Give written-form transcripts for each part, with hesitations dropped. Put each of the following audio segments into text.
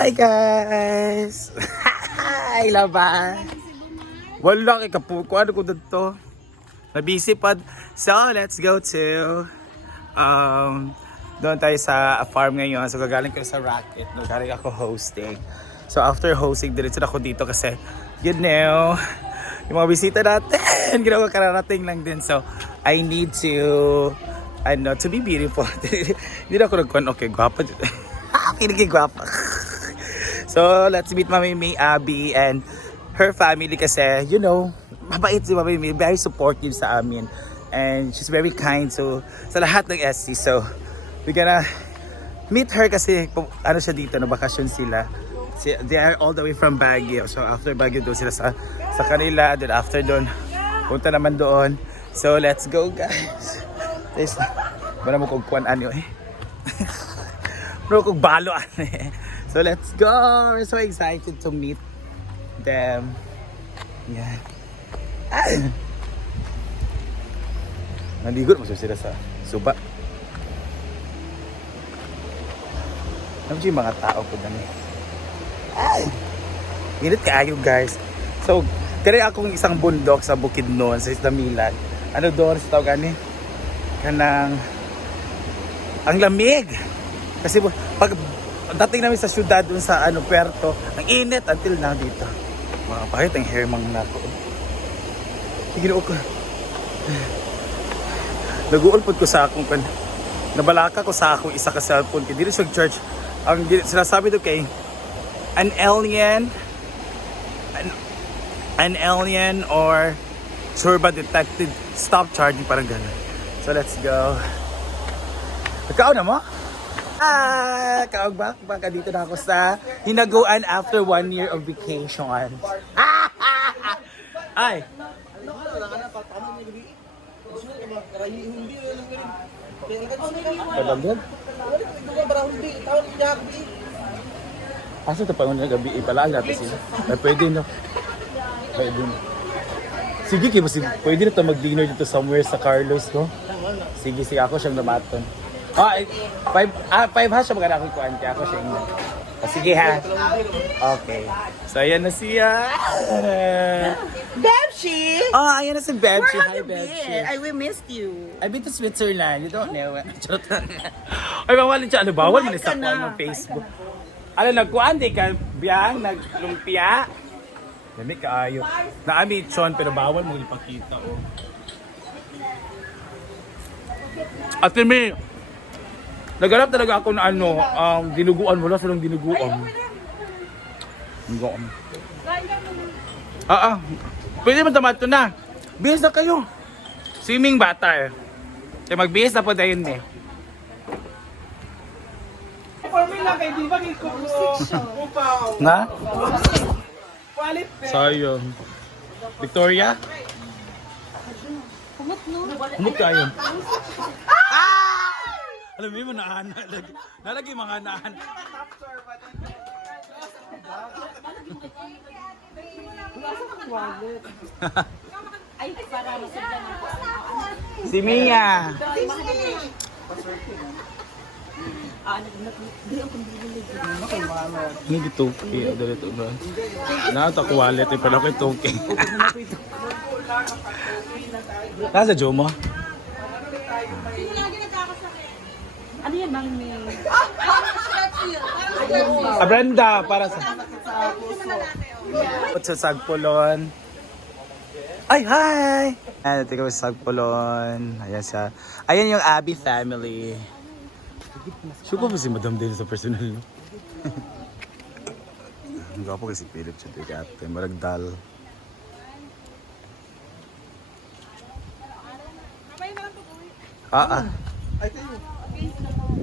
Hi guys! Hi laban! Wala kay kapuko. Ano ko dito? Nabisi pa. So let's go to doon tayo sa farm ngayon. So gagaling ko sa Rocket. Gagaling ako hosting. So after hosting, diretso na ako dito kasi you know, yung mga bisita natin, ginawa kararating lang din. So I need to to be beautiful. Hindi na ako nagkuhan. Okay, gwapa. Pinagigwapa. So, let's meet Mami May Abby and her family kasi, you know, mabait si Mami May, very supportive sa amin. And she's very kind sa lahat ng SC. So, we're gonna meet her kasi, ano siya dito, na bakasyon sila. They are all the way from Baguio. So, after Baguio doon sila sa kanila. Then after doon, punta naman doon. So, let's go guys. Wala mo kung kuwan anyo eh. Bro, kung balo eh. So let's go! We're so excited to meet them. Yan. Nandigot mo sila sa suba. Ano yung mga tao po dami? Init kaayo guys. So, kaya akong isang bundok sa Bukidnon, sa Isla Milan. Ano doon sa tawag gani? Kanang ang lamig. Kasi pag dating namin sa syudad dun sa Puerto, ang init until na dito. Mga bakit ang hair mang nako. Sige ko. Nag-uulpot ko sa akong nabalaka ko sa akong isa ka cellphone kay dito sa church. Ang sinasabi do kay an alien or Surba detected, stop charging, parang gano'n. So let's go. Ikaw na mo? Kaog ba? Baka dito na ako sa Hinaguan after 1 year of vacation. Ay! Palagyan? Asa ito pa yung gabi? Ipalaan natin sila. Ay, pwede no? Pwede no? Sige, pwede na ito mag-dinner dito somewhere sa Carlos, no? Sige, ako siyang namaton. 5 ha siya maganda akong kuhan kaya ako siya yung sige ha. Okay. So ayan na siya. Bebshi! Oh, ayan na si Bebshi. Where have Hi you Bebshi. been? I missed you. I've been to Switzerland. You don't know. Ay, bawal siya. Ano, bawal man sa kuhan ng Facebook. Alam, nagkuhan di ka biyang, naglumpia. Dami kaayo. Naami Chon pero bawal mo ipakita. Oh. Ate May, naghanap talaga ako na dinuguan. Wala silang dinuguan. Dinuguan. Pwede man tamato na. Bihis na kayo. Swimming bata eh. Kaya magbihis na po dahil eh. Na? Sayang. Victoria? Humot kayo. Alam mo naan. Nalagi mga naan. Si Mia. Ini gitu. Iya, dari itu bro. Nah, tak wallet eh pala ko token. Nasa Jomo? Ano yan, Mang May? Brenda, para sa Sagpulon. Ay, hi! Ayan, ito kami sa Sagpulon. Ayan siya. Ayan yung Abby family. Sure ba si Madam din sa personal, no? Ang gapo kasi Philip siya ito kaya maragdal.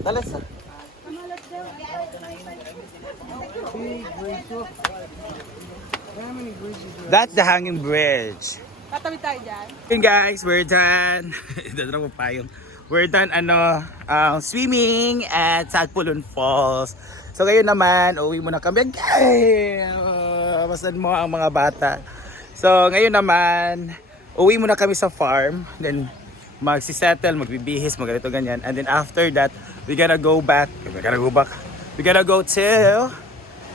Dalas ha? That's the hanging bridge. Tatawid tayo dyan. Okay guys, we're done. Dadala mo pa yung. We're done swimming at Sagpulon Falls. So ngayon naman, uwi muna kami. Basan mo ang mga bata. So ngayon naman, uwi muna kami sa farm. Then magsisettle, magbibihis, maganito ganyan. And then after that, we're gonna go to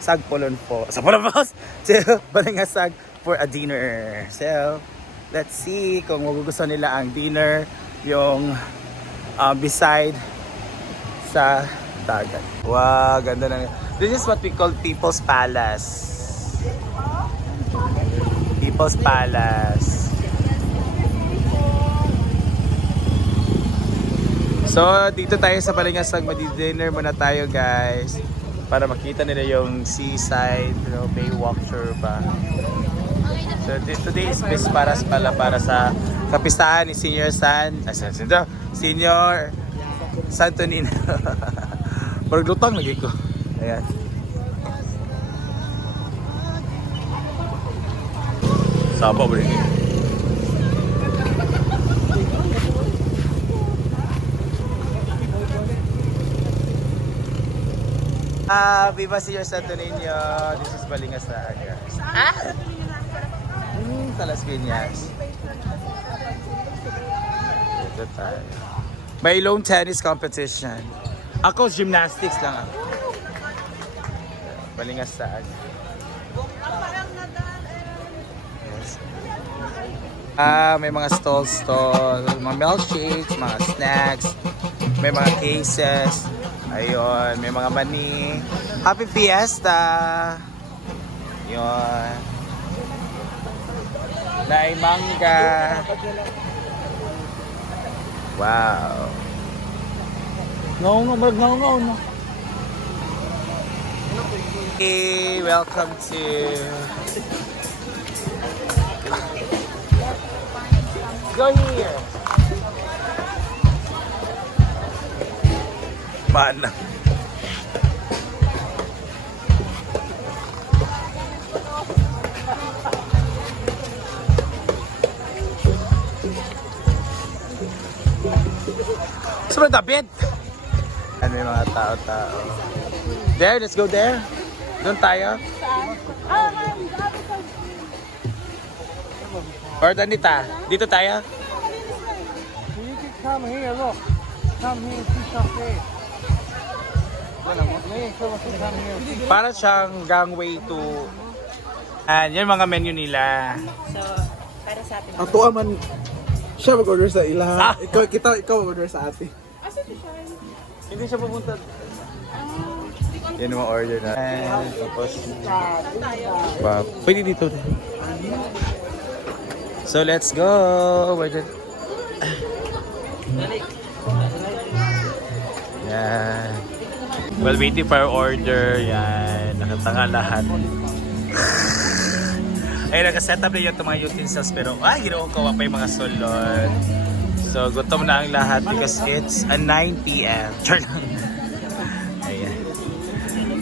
Sagpolon po. Sagpolon po! To Balingasag for a dinner. So, let's see kung magugustuhan nila ang dinner, yung beside sa dagat. Wow, ganda na. This is what we call People's Palace. People's Palace. So, dito tayo sa Balingasag, madi-dinner muna tayo guys. Para makita nila yung seaside, you know, Baywalk ba. So, today is Bisparas pala para sa kapistahan ni Senior Senior Santo Niño. Parang lutang lagi ko. Ayan. Saba ba rin? Viva Senior Santo Niño. This is Balingasag. Sa Las Piñas. Ito tayo. May lawn tennis competition. Ako, gymnastics lang ako. Balingasag. Yes. May mga stall, mga milkshakes, mga snacks, may mga cases. Ayun, may mga mani. Happy Fiesta! Ayun. May mangga. Wow. No. Hey, welcome to go here. Mana? Sobrang tapit! Ano yung mga tao-tao? There, let's go there. Doon tayo. Or Danita, dito tayo. Come here, look. Come here, see something. Come here. Para siyang gangway to... And yan mga menu nila. So, para sa atin. Ako man siya mag-order sa ila. Ikaw mag-order sa ate. Hindi siya pupunta. Yan yung mga order na. And tapos... Wow. Pwede dito. So let's go. Yan. Well, waiting for our order. Yan. Nakatanga lahat. Ay, nag-set up na yung mga utensils pero ginawa ko pa yung mga sulod. So, gutom na ang lahat because it's a 9 p.m. Char lang. Ayan.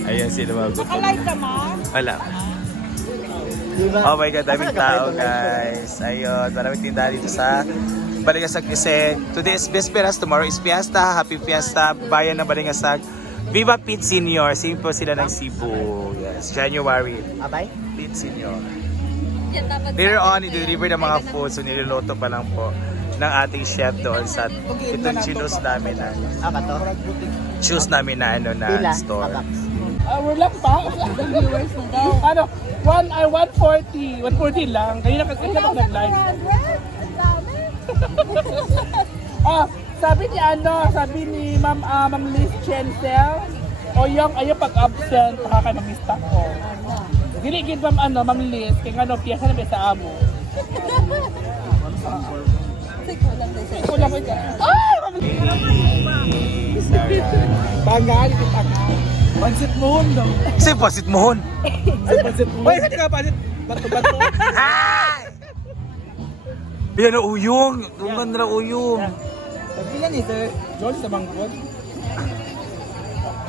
Ayan sila mga gutom. Wala. Oh my God, daming tao guys. Ayun, maraming tindahan dito sa Balingasag kasi today is Bisperas, tomorrow is Fiesta. Happy Fiesta, bayan ng Balingasag. Viva Pete Senior, same po sila ng Cebu. Yes, January. Abay? Pete Senior. Later on, i-deliver ng mga food, so niluluto pa lang po ng ating chef doon sa itong chinos namin na choose namin na store. Wala pa. Ano? 140 lang. Kanina kasi ako nag-live. Sabi ni Ma'am Liz Chencel, o yung ayaw pag-absent, baka kayo mag-stock ko. Diligid Ma'am Liz, kaya piyasa na sa amo. Kulang ko ito. Bangal, pansit mohon daw. Kasi pasit mohon. Pansit mohon. Uy, saan ka pansit? Bato-bato. Yan na uyong. Tungan na uyong. Sabi yan eh, Sir George sa Bangkod.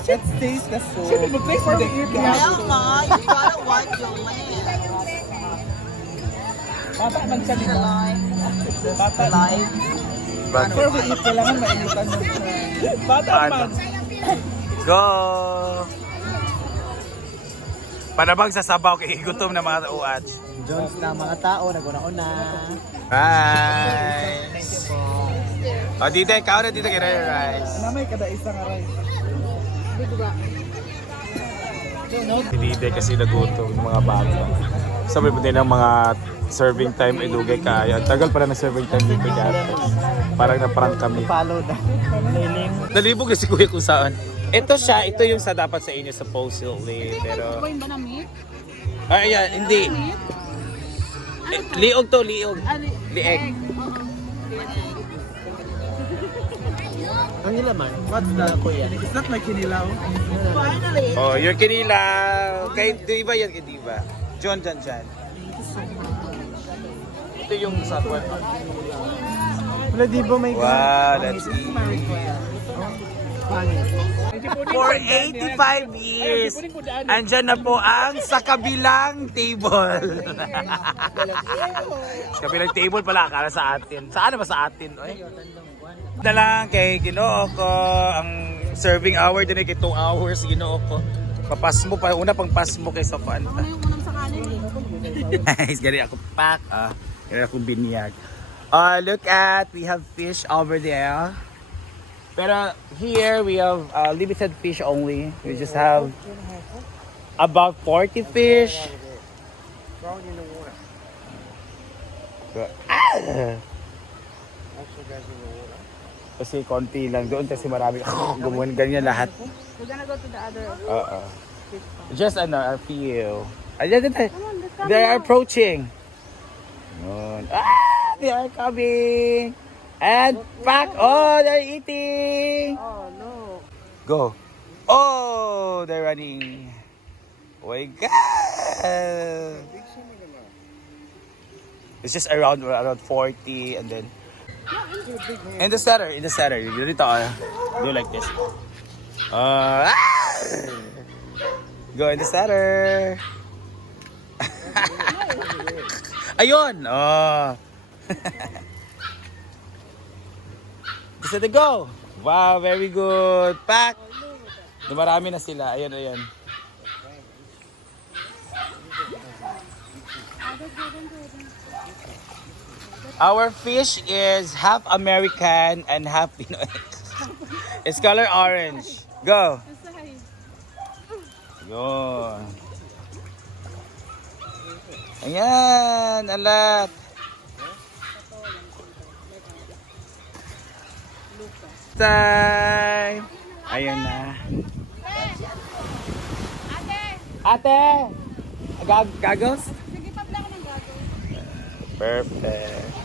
It stays ka so. Sino mag-taste for the ear? Elma, you gotta wipe your lips. Bata man siya nila. Bata. Bago. Pero kung kailangan mainitan mo siya. Bata man. Go! Panabang sa sabaw kay gutom na mga uat. Jones na mga tao, naguna-una. Rice! O dito, ikaw na dito kay Rice. Namay kada isang rice. Dito ba? Si Dide kasi nagutom ng mga bata. Sabi mo din ang mga serving time ay dugay kayo. Ang tagal pala ng serving time dito guys. Parang naparang kami. Follow na. Nalibog na si Kuya kung saan. Ito siya, ito yung sa dapat sa inyo supposedly. Pero... Kumain ba ng meat? Ay, ayan, hindi. Liog to, liog. Lieg. Ang nilaman? What's the kuya? It's not my kinilaw. Finally! Oh, your kinilaw. Kay Diva yan, kay Diva. John. Ito yung sa kwarto. Wala di ba may Wow, that's easy. For 85 years, andyan na po ang sa kabilang table. Sa kabilang table pala, akala sa atin. Saan ba sa atin? Oy? Na lang kay Ginoo ko, ang serving hour din ay kay 2 hours, Ginoo ko. Papasmo pa, una pang pasmo kay sa kuan. Ano yung unang sa kanin eh? Guys, gani ako pack, gani ako binyag. Look at, we have fish over there. Pero here we have limited fish only. We just have about 40 fish. Kasi konti lang doon kasi marami gumawa ganyan lahat. We're gonna go to the other. Just a few. They are approaching. Yun. They are coming. And back. Oh, they're eating. Oh no. Go. Oh, they're running. Oh my God. It's just around 40 and then in the center, you dito do like this. Go in the center. Ayun. Oh. Just let it go. Wow, very good. Pack. Dumarami na sila. Ayun. Our fish is half American and half Pinoy. It's color orange. Go. Yun. Ayan, alat. Time. Ayun na. Ate! Goggles? Sige, pa ng gago. Perfect.